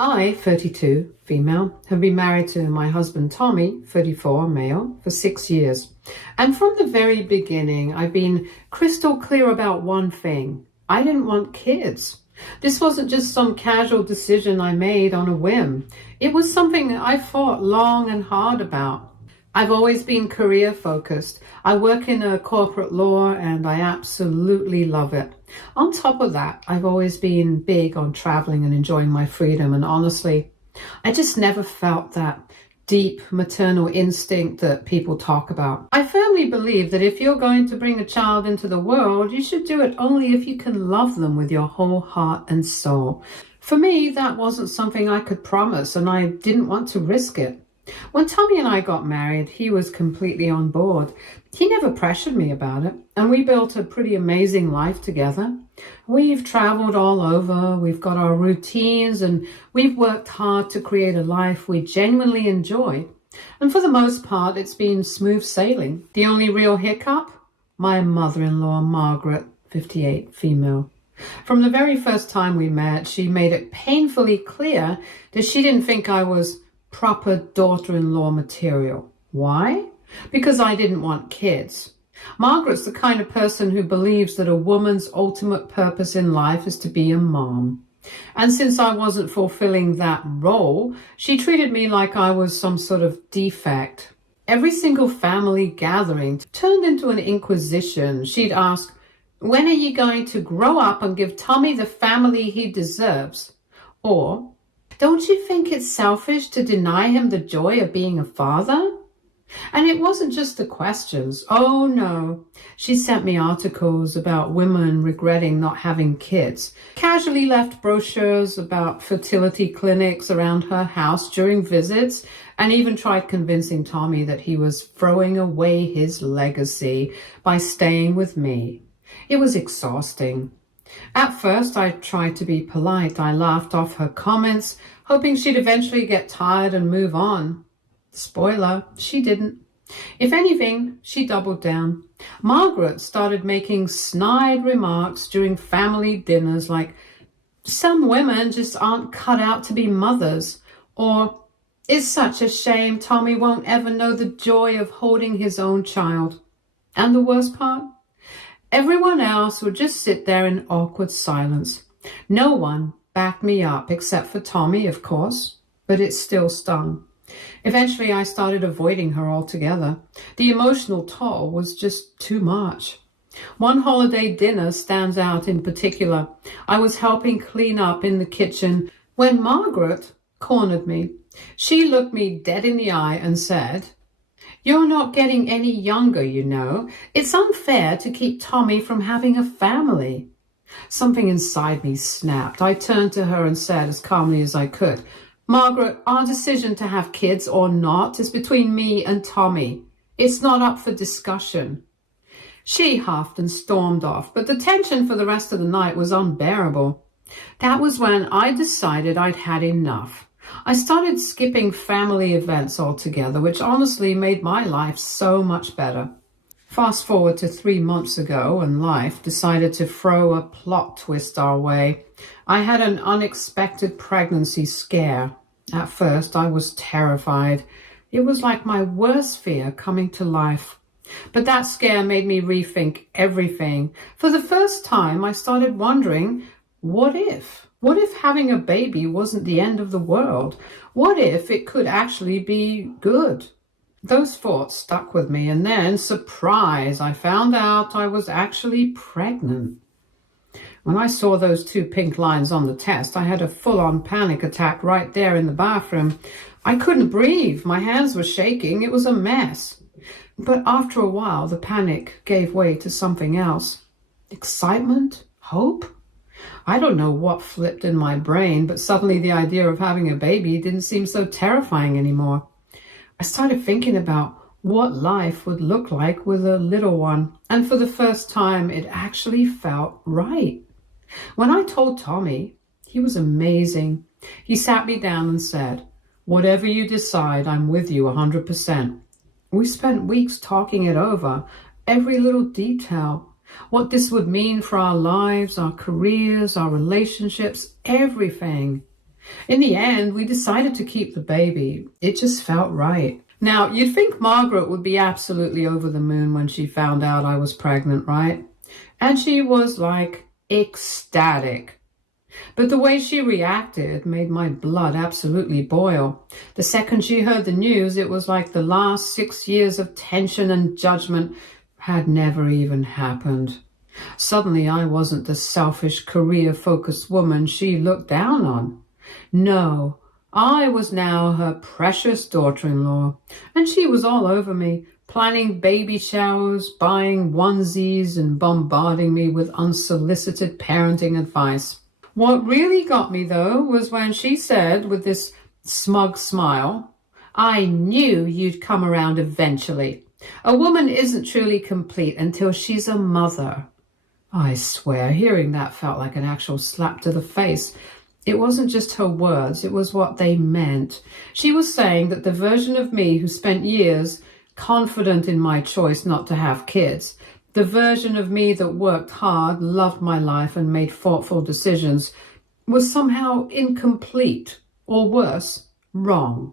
I, 32, female, have been married to my husband Tommy, 34, male, for 6 years. And from the very beginning, I've been crystal clear about one thing. I didn't want kids. This wasn't just some casual decision I made on a whim. It was something I thought long and hard about. I've always been career focused. I work in corporate law and I absolutely love it. On top of that, I've always been big on traveling and enjoying my freedom. And honestly, I just never felt that deep maternal instinct that people talk about. I firmly believe that if you're going to bring a child into the world, you should do it only if you can love them with your whole heart and soul. For me, that wasn't something I could promise, and I didn't want to risk it. When Tommy and I got married, he was completely on board. He never pressured me about it, and we built a pretty amazing life together. We've traveled all over, we've got our routines, and we've worked hard to create a life we genuinely enjoy. And for the most part, it's been smooth sailing. The only real hiccup? My mother-in-law, Margaret, 58, female. From the very first time we met, she made it painfully clear that she didn't think I was proper daughter-in-law material. Why? Because I didn't want kids. Margaret's the kind of person who believes that a woman's ultimate purpose in life is to be a mom. And since I wasn't fulfilling that role, she treated me like I was some sort of defect. Every single family gathering turned into an inquisition. She'd ask, "When are you going to grow up and give Tommy the family he deserves?" Or, "Don't you think it's selfish to deny him the joy of being a father?" And it wasn't just the questions. Oh no. She sent me articles about women regretting not having kids, casually left brochures about fertility clinics around her house during visits, and even tried convincing Tommy that he was throwing away his legacy by staying with me. It was exhausting. At first, I tried to be polite. I laughed off her comments, hoping she'd eventually get tired and move on. Spoiler, she didn't. If anything, she doubled down. Margaret started making snide remarks during family dinners like, "Some women just aren't cut out to be mothers," or, "It's such a shame Tommy won't ever know the joy of holding his own child." And the worst part? Everyone else would just sit there in awkward silence. No one backed me up except for Tommy, of course, but it still stung. Eventually, I started avoiding her altogether. The emotional toll was just too much. One holiday dinner stands out in particular. I was helping clean up in the kitchen when Margaret cornered me. She looked me dead in the eye and said, "You're not getting any younger, you know. It's unfair to keep Tommy from having a family." Something inside me snapped. I turned to her and said as calmly as I could, "Margaret, our decision to have kids or not is between me and Tommy. It's not up for discussion." She huffed and stormed off, but the tension for the rest of the night was unbearable. That was when I decided I'd had enough. I started skipping family events altogether, which honestly made my life so much better. Fast forward to 3 months ago, and life decided to throw a plot twist our way. I had an unexpected pregnancy scare. At first, I was terrified. It was like my worst fear coming to life. But that scare made me rethink everything. For the first time, I started wondering, what if? What if having a baby wasn't the end of the world? What if it could actually be good? Those thoughts stuck with me, and then, surprise, I found out I was actually pregnant. When I saw those 2 pink lines on the test, I had a full-on panic attack right there in the bathroom. I couldn't breathe. My hands were shaking. It was a mess. But after a while, the panic gave way to something else. Excitement? Hope? I don't know what flipped in my brain, but suddenly the idea of having a baby didn't seem so terrifying anymore. I started thinking about what life would look like with a little one, and for the first time, it actually felt right. When I told Tommy, he was amazing. He sat me down and said, "Whatever you decide, I'm with you 100%. We spent weeks talking it over, every little detail. What this would mean for our lives, our careers, our relationships, everything. In the end, we decided to keep the baby. It just felt right. Now, you'd think Margaret would be absolutely over the moon when she found out I was pregnant, right? And she was like ecstatic. But the way she reacted made my blood absolutely boil. The second she heard the news, it was like the last 6 years of tension and judgment had never even happened. Suddenly, I wasn't the selfish, career-focused woman she looked down on. No, I was now her precious daughter-in-law, and she was all over me, planning baby showers, buying onesies, and bombarding me with unsolicited parenting advice. What really got me, though, was when she said, with this smug smile, "I knew you'd come around eventually. A woman isn't truly complete until she's a mother." I swear, hearing that felt like an actual slap to the face. It wasn't just her words, it was what they meant. She was saying that the version of me who spent years confident in my choice not to have kids, the version of me that worked hard, loved my life, and made thoughtful decisions, was somehow incomplete, or worse, wrong.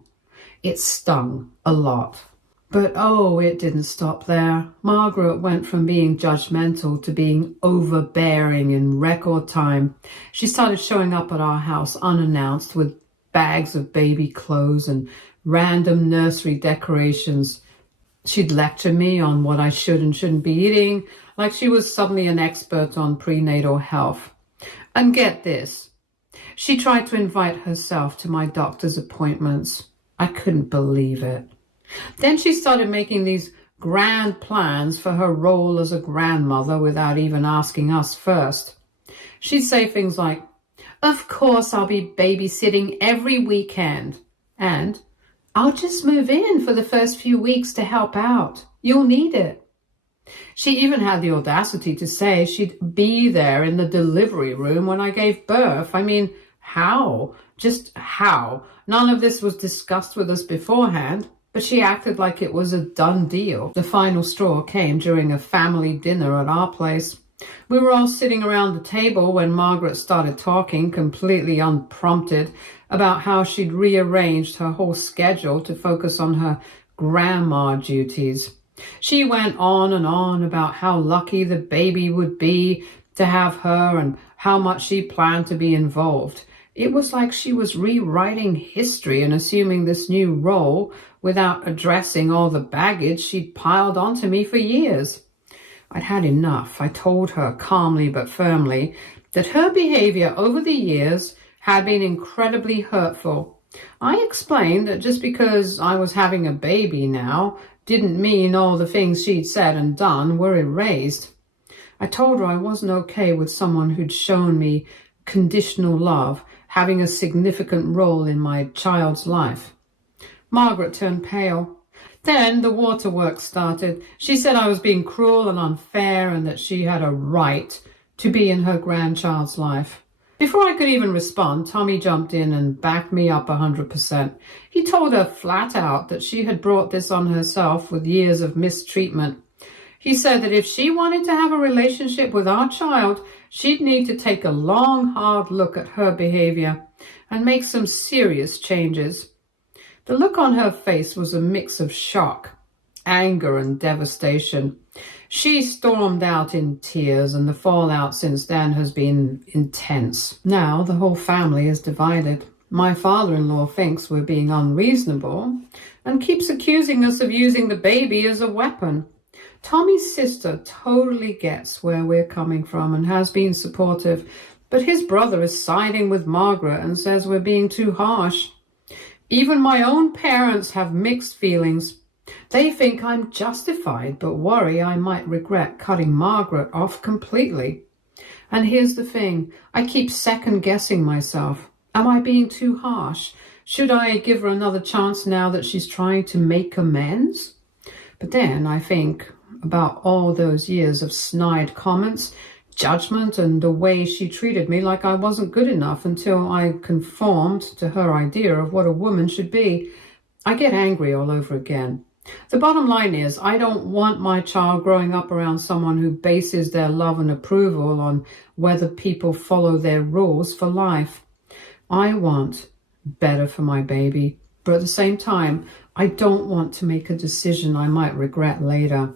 It stung a lot. But oh, it didn't stop there. Margaret went from being judgmental to being overbearing in record time. She started showing up at our house unannounced with bags of baby clothes and random nursery decorations. She'd lecture me on what I should and shouldn't be eating, like she was suddenly an expert on prenatal health. And get this, she tried to invite herself to my doctor's appointments. I couldn't believe it. Then she started making these grand plans for her role as a grandmother without even asking us first. She'd say things like, "Of course I'll be babysitting every weekend," and "I'll just move in for the first few weeks to help out. You'll need it." She even had the audacity to say she'd be there in the delivery room when I gave birth. I mean, how? Just how? None of this was discussed with us beforehand. But she acted like it was a done deal. The final straw came during a family dinner at our place. We were all sitting around the table when Margaret started talking, completely unprompted, about how she'd rearranged her whole schedule to focus on her grandma duties. She went on and on about how lucky the baby would be to have her and how much she planned to be involved. It was like she was rewriting history and assuming this new role without addressing all the baggage she'd piled onto me for years. I'd had enough. I told her calmly but firmly that her behavior over the years had been incredibly hurtful. I explained that just because I was having a baby now didn't mean all the things she'd said and done were erased. I told her I wasn't okay with someone who'd shown me conditional love having a significant role in my child's life. Margaret turned pale. Then the waterworks started. She said I was being cruel and unfair and that she had a right to be in her grandchild's life. Before I could even respond, Tommy jumped in and backed me up 100%. He told her flat out that she had brought this on herself with years of mistreatment. He said that if she wanted to have a relationship with our child, she'd need to take a long, hard look at her behavior and make some serious changes. The look on her face was a mix of shock, anger, and devastation. She stormed out in tears, and the fallout since then has been intense. Now the whole family is divided. My father-in-law thinks we're being unreasonable and keeps accusing us of using the baby as a weapon. Tommy's sister totally gets where we're coming from and has been supportive, but his brother is siding with Margaret and says we're being too harsh. Even my own parents have mixed feelings. They think I'm justified, but worry I might regret cutting Margaret off completely. And here's the thing, I keep second-guessing myself. Am I being too harsh? Should I give her another chance now that she's trying to make amends? But then I think about all those years of snide comments, judgment, and the way she treated me like I wasn't good enough until I conformed to her idea of what a woman should be. I get angry all over again. The bottom line is, I don't want my child growing up around someone who bases their love and approval on whether people follow their rules for life. I want better for my baby, but at the same time, I don't want to make a decision I might regret later.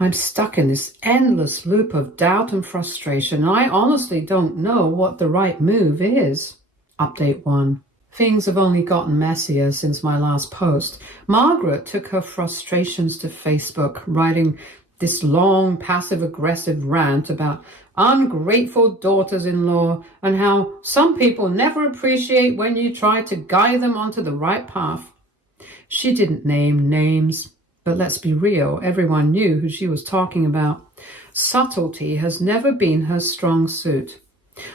I'm stuck in this endless loop of doubt and frustration, and I honestly don't know what the right move is. Update 1. Things have only gotten messier since my last post. Margaret took her frustrations to Facebook, writing this long passive-aggressive rant about ungrateful daughters-in-law and how some people never appreciate when you try to guide them onto the right path. She didn't name names, but let's be real, everyone knew who she was talking about. Subtlety has never been her strong suit.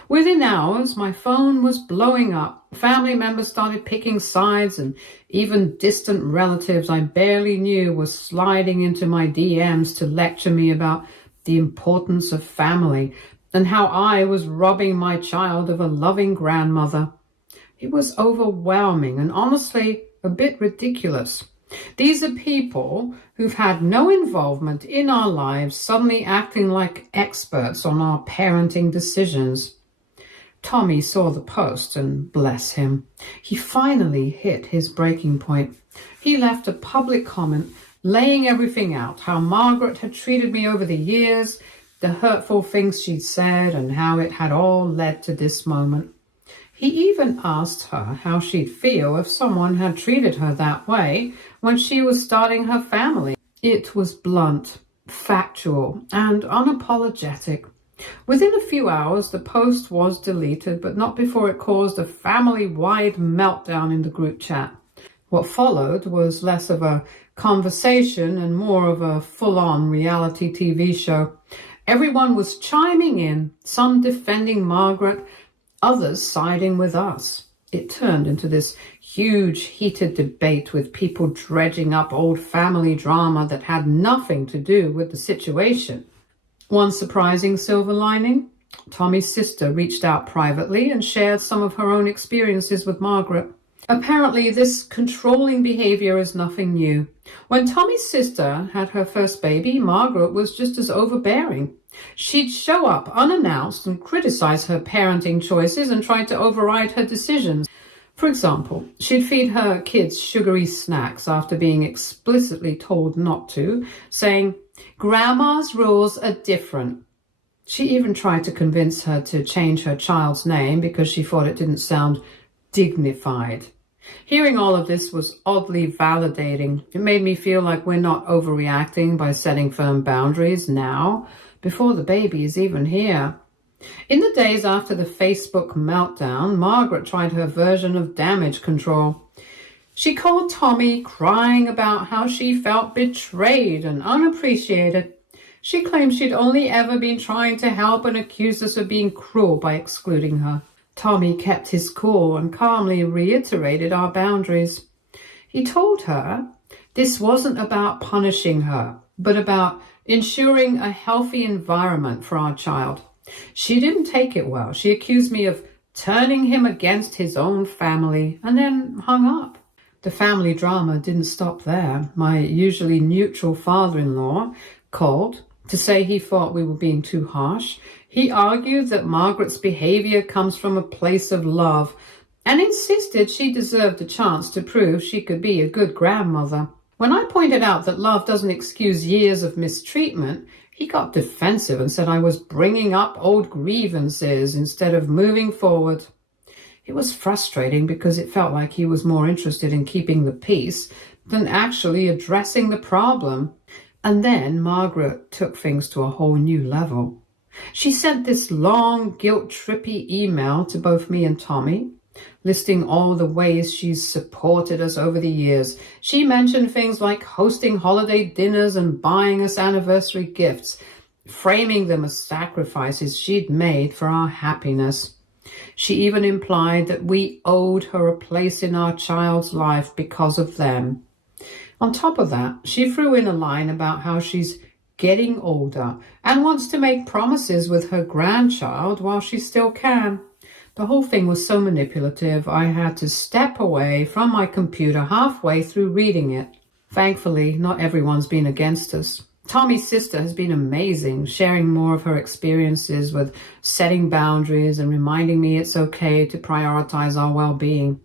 Within hours, my phone was blowing up. Family members started picking sides, and even distant relatives I barely knew were sliding into my DMs to lecture me about the importance of family and how I was robbing my child of a loving grandmother. It was overwhelming and honestly a bit ridiculous. These are people who've had no involvement in our lives suddenly acting like experts on our parenting decisions. Tommy saw the post and bless him, he finally hit his breaking point. He left a public comment laying everything out, how Margaret had treated me over the years, the hurtful things she'd said, and how it had all led to this moment. He even asked her how she'd feel if someone had treated her that way when she was starting her family. It was blunt, factual, and unapologetic. Within a few hours, the post was deleted, but not before it caused a family-wide meltdown in the group chat. What followed was less of a conversation and more of a full-on reality TV show. Everyone was chiming in, some defending Margaret, others siding with us. It turned into this huge, heated debate with people dredging up old family drama that had nothing to do with the situation. One surprising silver lining, Tommy's sister reached out privately and shared some of her own experiences with Margaret. Apparently, this controlling behavior is nothing new. When Tommy's sister had her first baby, Margaret was just as overbearing. She'd show up unannounced and criticize her parenting choices and try to override her decisions. For example, she'd feed her kids sugary snacks after being explicitly told not to, saying, "Grandma's rules are different." She even tried to convince her to change her child's name because she thought it didn't sound dignified. Hearing all of this was oddly validating. It made me feel like we're not overreacting by setting firm boundaries now, before the baby is even here. In the days after the Facebook meltdown, Margaret tried her version of damage control. She called Tommy, crying about how she felt betrayed and unappreciated. She claimed she'd only ever been trying to help and accused us of being cruel by excluding her. Tommy kept his cool and calmly reiterated our boundaries. He told her this wasn't about punishing her, but about ensuring a healthy environment for our child. She didn't take it well. She accused me of turning him against his own family and then hung up. The family drama didn't stop there. My usually neutral father-in-law called to say he thought we were being too harsh. He argued that Margaret's behavior comes from a place of love and insisted she deserved a chance to prove she could be a good grandmother. When I pointed out that love doesn't excuse years of mistreatment, he got defensive and said I was bringing up old grievances instead of moving forward. It was frustrating because it felt like he was more interested in keeping the peace than actually addressing the problem. And then Margaret took things to a whole new level. She sent this long, guilt-trippy email to both me and Tommy, listing all the ways she's supported us over the years. She mentioned things like hosting holiday dinners and buying us anniversary gifts, framing them as sacrifices she'd made for our happiness. She even implied that we owed her a place in our child's life because of them. On top of that, she threw in a line about how she's getting older and wants to make promises with her grandchild while she still can. The whole thing was so manipulative, I had to step away from my computer halfway through reading it. Thankfully, not everyone's been against us. Tommy's sister has been amazing, sharing more of her experiences with setting boundaries and reminding me it's okay to prioritize our well-being.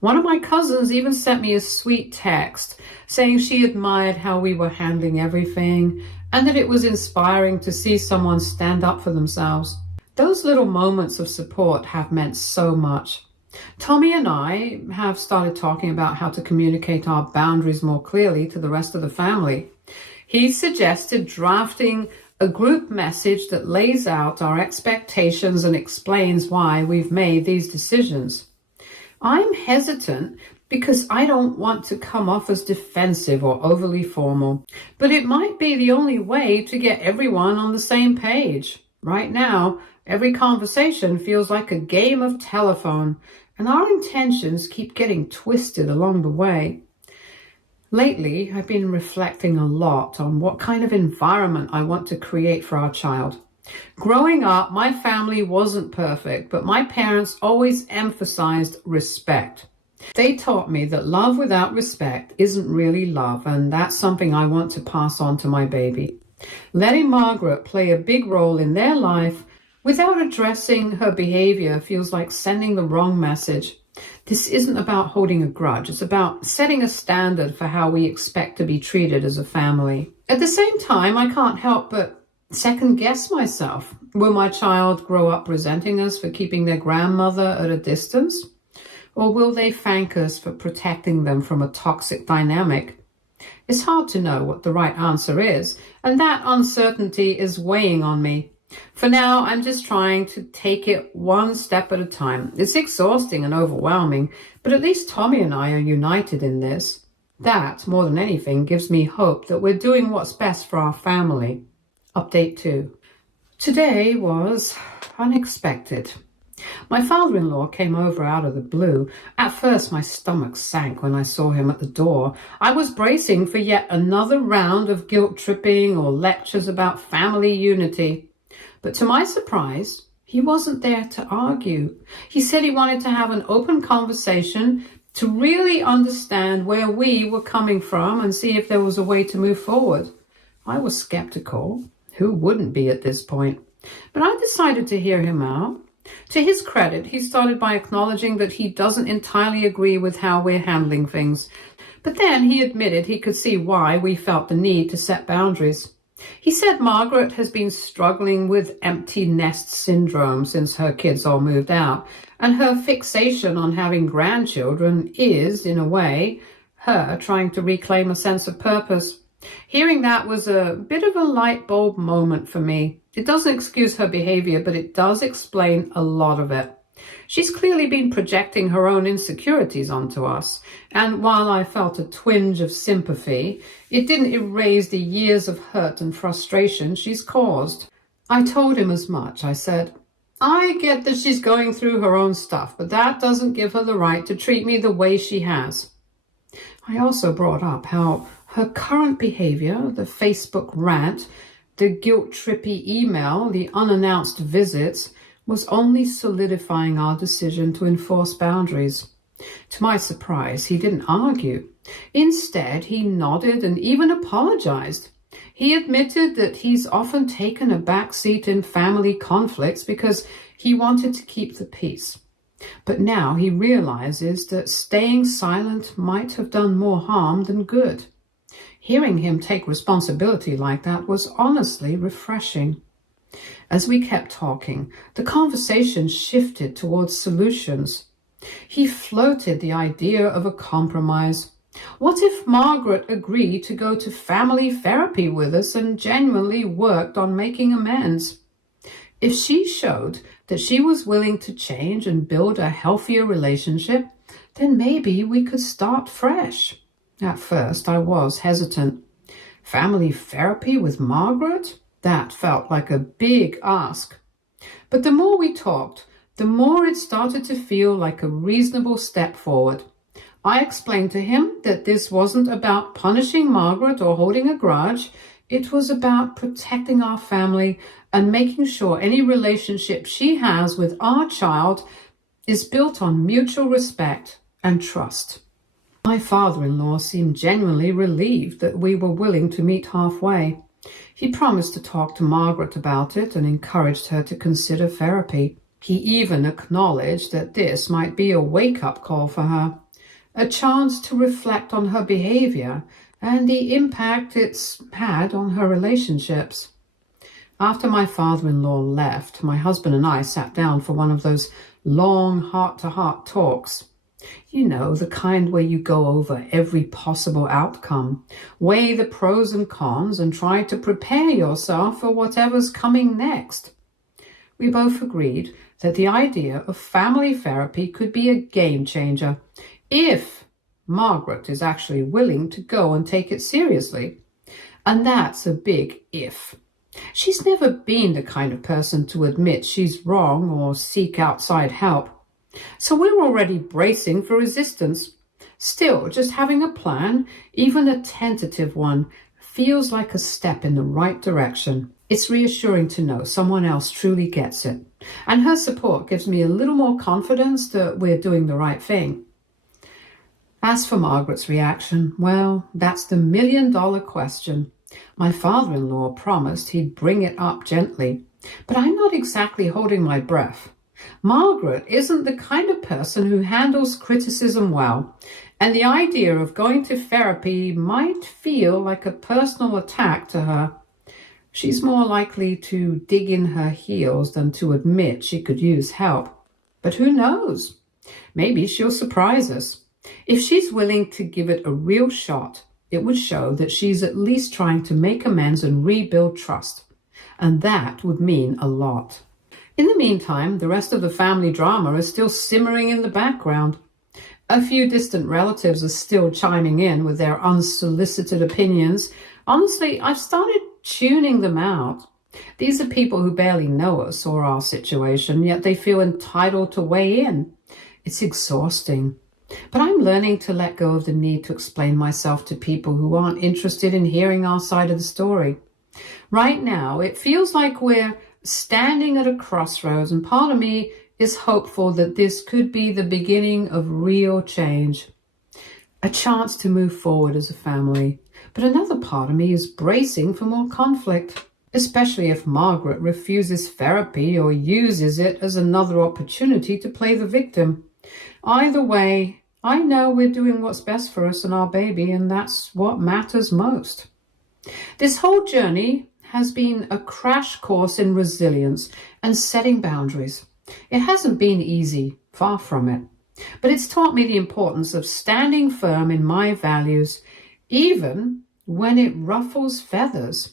One of my cousins even sent me a sweet text saying she admired how we were handling everything and that it was inspiring to see someone stand up for themselves. Those little moments of support have meant so much. Tommy and I have started talking about how to communicate our boundaries more clearly to the rest of the family. He suggested drafting a group message that lays out our expectations and explains why we've made these decisions. I'm hesitant because I don't want to come off as defensive or overly formal, but it might be the only way to get everyone on the same page. Right now, every conversation feels like a game of telephone, and our intentions keep getting twisted along the way. Lately, I've been reflecting a lot on what kind of environment I want to create for our child. Growing up, my family wasn't perfect, but my parents always emphasized respect. They taught me that love without respect isn't really love, and that's something I want to pass on to my baby. Letting Margaret play a big role in their life without addressing her behavior feels like sending the wrong message. This isn't about holding a grudge. It's about setting a standard for how we expect to be treated as a family. At the same time, I can't help but second guess myself. Will my child grow up resenting us for keeping their grandmother at a distance? Or will they thank us for protecting them from a toxic dynamic? It's hard to know what the right answer is, and that uncertainty is weighing on me. For now, I'm just trying to take it one step at a time. It's exhausting and overwhelming, but at least Tommy and I are united in this. That, more than anything, gives me hope that we're doing what's best for our family. Update 2. Today was unexpected. My father-in-law came over out of the blue. At first, my stomach sank when I saw him at the door. I was bracing for yet another round of guilt-tripping or lectures about family unity. But to my surprise, he wasn't there to argue. He said he wanted to have an open conversation to really understand where we were coming from and see if there was a way to move forward. I was skeptical. Who wouldn't be at this point? But I decided to hear him out. To his credit, he started by acknowledging that he doesn't entirely agree with how we're handling things. But then he admitted he could see why we felt the need to set boundaries. He said Margaret has been struggling with empty nest syndrome since her kids all moved out, and her fixation on having grandchildren is, in a way, her trying to reclaim a sense of purpose. Hearing that was a bit of a light bulb moment for me. It doesn't excuse her behavior, but it does explain a lot of it. She's clearly been projecting her own insecurities onto us, and while I felt a twinge of sympathy, it didn't erase the years of hurt and frustration she's caused. I told him as much. I said, I get that she's going through her own stuff, but that doesn't give her the right to treat me the way she has. I also brought up how her current behavior, the Facebook rant, the guilt-trippy email, the unannounced visits, was only solidifying our decision to enforce boundaries. To my surprise, he didn't argue. Instead, he nodded and even apologized. He admitted that he's often taken a back seat in family conflicts because he wanted to keep the peace. But now he realizes that staying silent might have done more harm than good. Hearing him take responsibility like that was honestly refreshing. As we kept talking, the conversation shifted towards solutions. He floated the idea of a compromise. What if Margaret agreed to go to family therapy with us and genuinely worked on making amends? If she showed that she was willing to change and build a healthier relationship, then maybe we could start fresh. At first, I was hesitant. Family therapy with Margaret? That felt like a big ask. But the more we talked, the more it started to feel like a reasonable step forward. I explained to him that this wasn't about punishing Margaret or holding a grudge. It was about protecting our family and making sure any relationship she has with our child is built on mutual respect and trust. My father-in-law seemed genuinely relieved that we were willing to meet halfway. He promised to talk to Margaret about it and encouraged her to consider therapy. He even acknowledged that this might be a wake-up call for her, a chance to reflect on her behavior and the impact it's had on her relationships. After my father-in-law left, my husband and I sat down for one of those long heart-to-heart talks. You know, the kind where you go over every possible outcome, weigh the pros and cons, and try to prepare yourself for whatever's coming next. We both agreed that the idea of family therapy could be a game changer if Margaret is actually willing to go and take it seriously. And that's a big if. She's never been the kind of person to admit she's wrong or seek outside help. So we're already bracing for resistance. Still, just having a plan, even a tentative one, feels like a step in the right direction. It's reassuring to know someone else truly gets it, and her support gives me a little more confidence that we're doing the right thing. As for Margaret's reaction, well, that's the million-dollar question. My father-in-law promised he'd bring it up gently, but I'm not exactly holding my breath. Margaret isn't the kind of person who handles criticism well, and the idea of going to therapy might feel like a personal attack to her. She's more likely to dig in her heels than to admit she could use help. But who knows? Maybe she'll surprise us. If she's willing to give it a real shot, it would show that she's at least trying to make amends and rebuild trust. And that would mean a lot. In the meantime, the rest of the family drama is still simmering in the background. A few distant relatives are still chiming in with their unsolicited opinions. Honestly, I've started tuning them out. These are people who barely know us or our situation, yet they feel entitled to weigh in. It's exhausting. But I'm learning to let go of the need to explain myself to people who aren't interested in hearing our side of the story. Right now, it feels like we're standing at a crossroads, and part of me is hopeful that this could be the beginning of real change, a chance to move forward as a family. But another part of me is bracing for more conflict, especially if Margaret refuses therapy or uses it as another opportunity to play the victim. Either way, I know we're doing what's best for us and our baby, and that's what matters most. This whole journey has been a crash course in resilience and setting boundaries. It hasn't been easy, far from it, but it's taught me the importance of standing firm in my values, even when it ruffles feathers.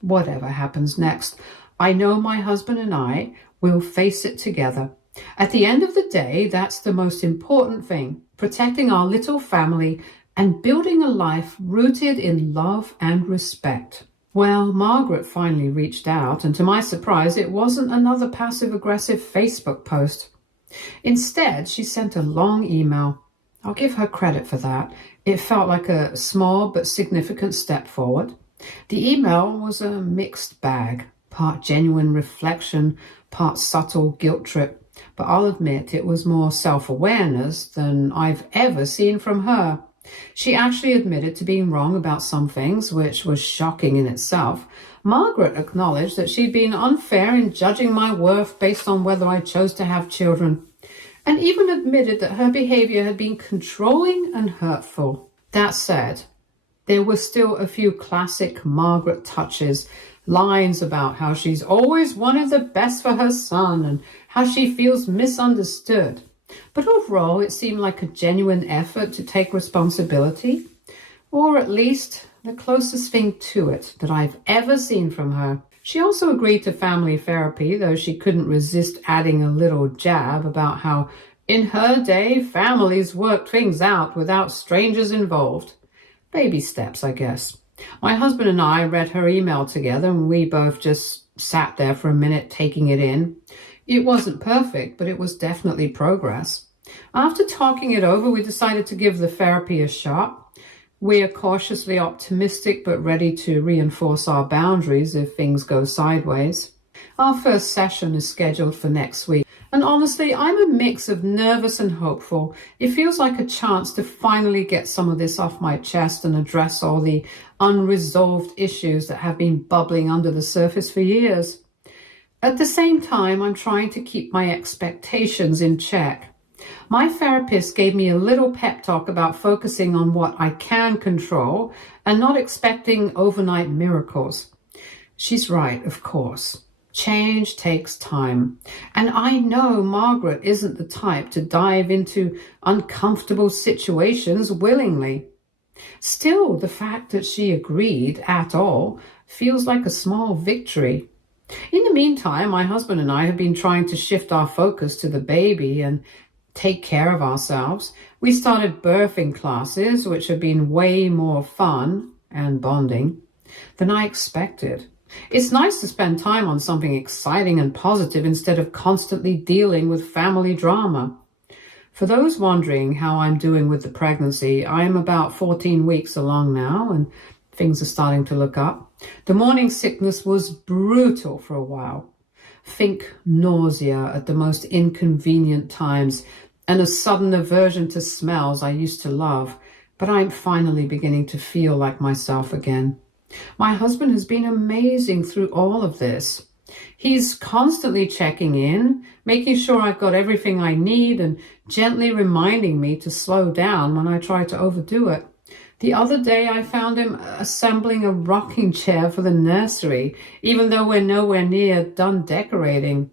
Whatever happens next, I know my husband and I will face it together. At the end of the day, that's the most important thing, protecting our little family and building a life rooted in love and respect. Well, Margaret finally reached out, and to my surprise, it wasn't another passive-aggressive Facebook post. Instead, she sent a long email. I'll give her credit for that. It felt like a small but significant step forward. The email was a mixed bag, part genuine reflection, part subtle guilt trip, but I'll admit it was more self-awareness than I've ever seen from her. She actually admitted to being wrong about some things, which was shocking in itself. Margaret acknowledged that she'd been unfair in judging my worth based on whether I chose to have children, and even admitted that her behavior had been controlling and hurtful. That said, there were still a few classic Margaret touches, lines about how she's always wanted the best for her son and how she feels misunderstood. But overall, it seemed like a genuine effort to take responsibility, or at least the closest thing to it that I've ever seen from her. She also agreed to family therapy, though she couldn't resist adding a little jab about how, in her day, families worked things out without strangers involved. Baby steps, I guess. My husband and I read her email together, and we both just sat there for a minute taking it in. It wasn't perfect, but it was definitely progress. After talking it over, we decided to give the therapy a shot. We are cautiously optimistic, but ready to reinforce our boundaries if things go sideways. Our first session is scheduled for next week, And honestly, I'm a mix of nervous and hopeful. It feels like a chance to finally get some of this off my chest and address all the unresolved issues that have been bubbling under the surface for years. At the same time, I'm trying to keep my expectations in check. My therapist gave me a little pep talk about focusing on what I can control and not expecting overnight miracles. She's right, of course. Change takes time. And I know Margaret isn't the type to dive into uncomfortable situations willingly. Still, the fact that she agreed at all feels like a small victory. In the meantime, my husband and I have been trying to shift our focus to the baby and take care of ourselves. We started birthing classes, which have been way more fun and bonding than I expected. It's nice to spend time on something exciting and positive instead of constantly dealing with family drama. For those wondering how I'm doing with the pregnancy, I am about 14 weeks along now and things are starting to look up. The morning sickness was brutal for a while. Think nausea at the most inconvenient times and a sudden aversion to smells I used to love, but I'm finally beginning to feel like myself again. My husband has been amazing through all of this. He's constantly checking in, making sure I've got everything I need and gently reminding me to slow down when I try to overdo it. The other day I found him assembling a rocking chair for the nursery, even though we're nowhere near done decorating.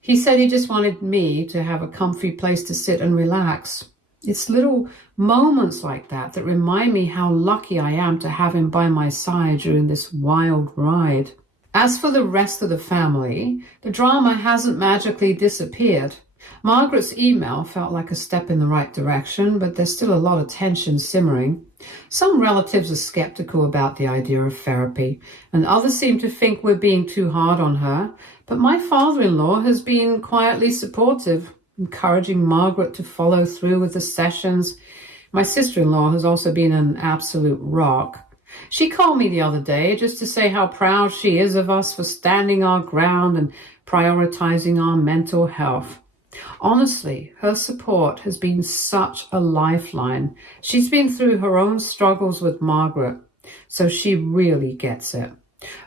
He said he just wanted me to have a comfy place to sit and relax. It's little moments like that that remind me how lucky I am to have him by my side during this wild ride. As for the rest of the family, the drama hasn't magically disappeared. Margaret's email felt like a step in the right direction, but there's still a lot of tension simmering. Some relatives are skeptical about the idea of therapy, and others seem to think we're being too hard on her. But my father-in-law has been quietly supportive, encouraging Margaret to follow through with the sessions. My sister-in-law has also been an absolute rock. She called me the other day just to say how proud she is of us for standing our ground and prioritizing our mental health. Honestly, her support has been such a lifeline. She's been through her own struggles with Margaret, so she really gets it.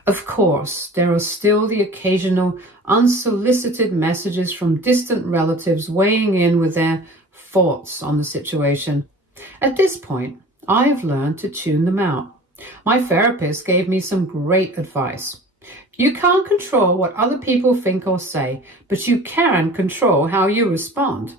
Of course, there are still the occasional unsolicited messages from distant relatives weighing in with their thoughts on the situation. At this point, I've learned to tune them out. My therapist gave me some great advice. You can't control what other people think or say, but you can control how you respond.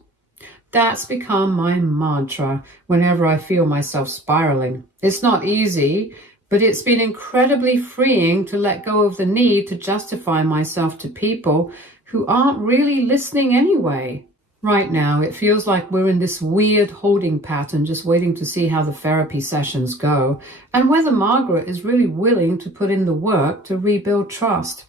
That's become my mantra whenever I feel myself spiraling. It's not easy, but it's been incredibly freeing to let go of the need to justify myself to people who aren't really listening anyway. Right now, it feels like we're in this weird holding pattern, just waiting to see how the therapy sessions go and whether Margaret is really willing to put in the work to rebuild trust.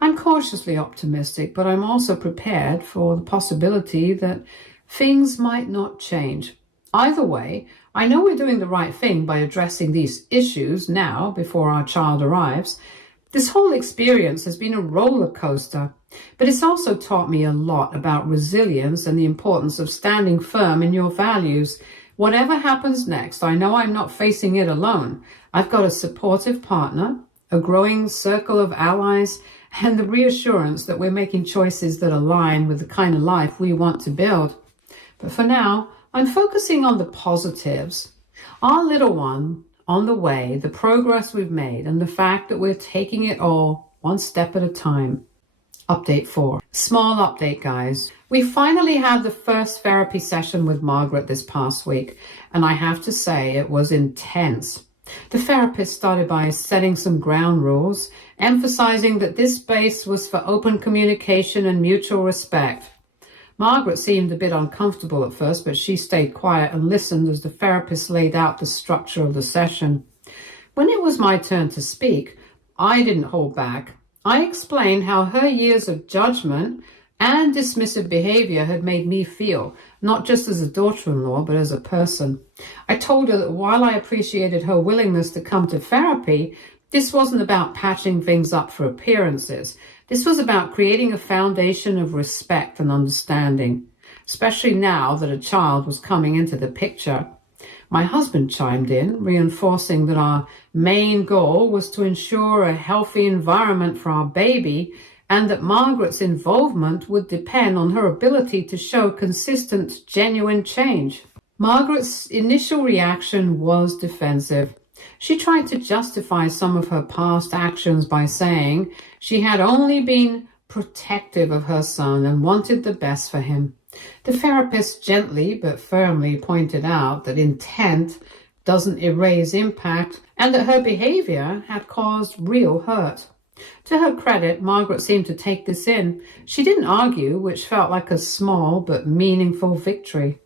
I'm cautiously optimistic, but I'm also prepared for the possibility that things might not change. Either way, I know we're doing the right thing by addressing these issues now before our child arrives. This whole experience has been a roller coaster, but it's also taught me a lot about resilience and the importance of standing firm in your values. Whatever happens next, I know I'm not facing it alone. I've got a supportive partner, a growing circle of allies, and the reassurance that we're making choices that align with the kind of life we want to build. But for now, I'm focusing on the positives. Our little one on the way, the progress we've made, and the fact that we're taking it all one step at a time. Update 4. Small update, guys. We finally had the first therapy session with Margaret this past week, and I have to say it was intense. The therapist started by setting some ground rules, emphasizing that this space was for open communication and mutual respect. Margaret seemed a bit uncomfortable at first, but she stayed quiet and listened as the therapist laid out the structure of the session. When it was my turn to speak, I didn't hold back. I explained how her years of judgment and dismissive behavior had made me feel, not just as a daughter-in-law, but as a person. I told her that while I appreciated her willingness to come to therapy, this wasn't about patching things up for appearances. This was about creating a foundation of respect and understanding, especially now that a child was coming into the picture. My husband chimed in, reinforcing that our main goal was to ensure a healthy environment for our baby and that Margaret's involvement would depend on her ability to show consistent, genuine change. Margaret's initial reaction was defensive. She tried to justify some of her past actions by saying she had only been protective of her son and wanted the best for him. The therapist gently but firmly pointed out that intent doesn't erase impact and that her behavior had caused real hurt. To her credit, Margaret seemed to take this in. She didn't argue, which felt like a small but meaningful victory.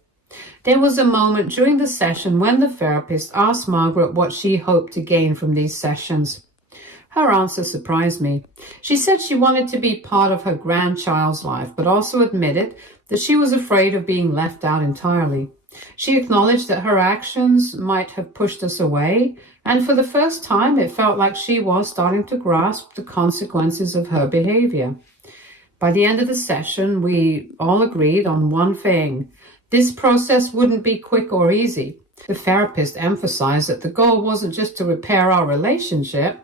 There was a moment during the session when the therapist asked Margaret what she hoped to gain from these sessions. Her answer surprised me. She said she wanted to be part of her grandchild's life, but also admitted that she was afraid of being left out entirely. She acknowledged that her actions might have pushed us away, and for the first time it felt like she was starting to grasp the consequences of her behavior. By the end of the session, we all agreed on one thing. This process wouldn't be quick or easy. The therapist emphasized that the goal wasn't just to repair our relationship,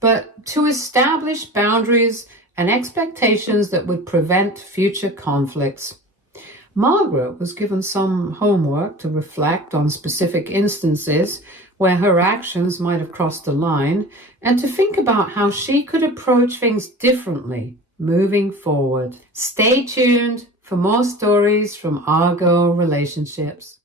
but to establish boundaries and expectations that would prevent future conflicts. Margaret was given some homework to reflect on specific instances where her actions might have crossed the line and to think about how she could approach things differently moving forward. Stay tuned for more stories from Argo relationships.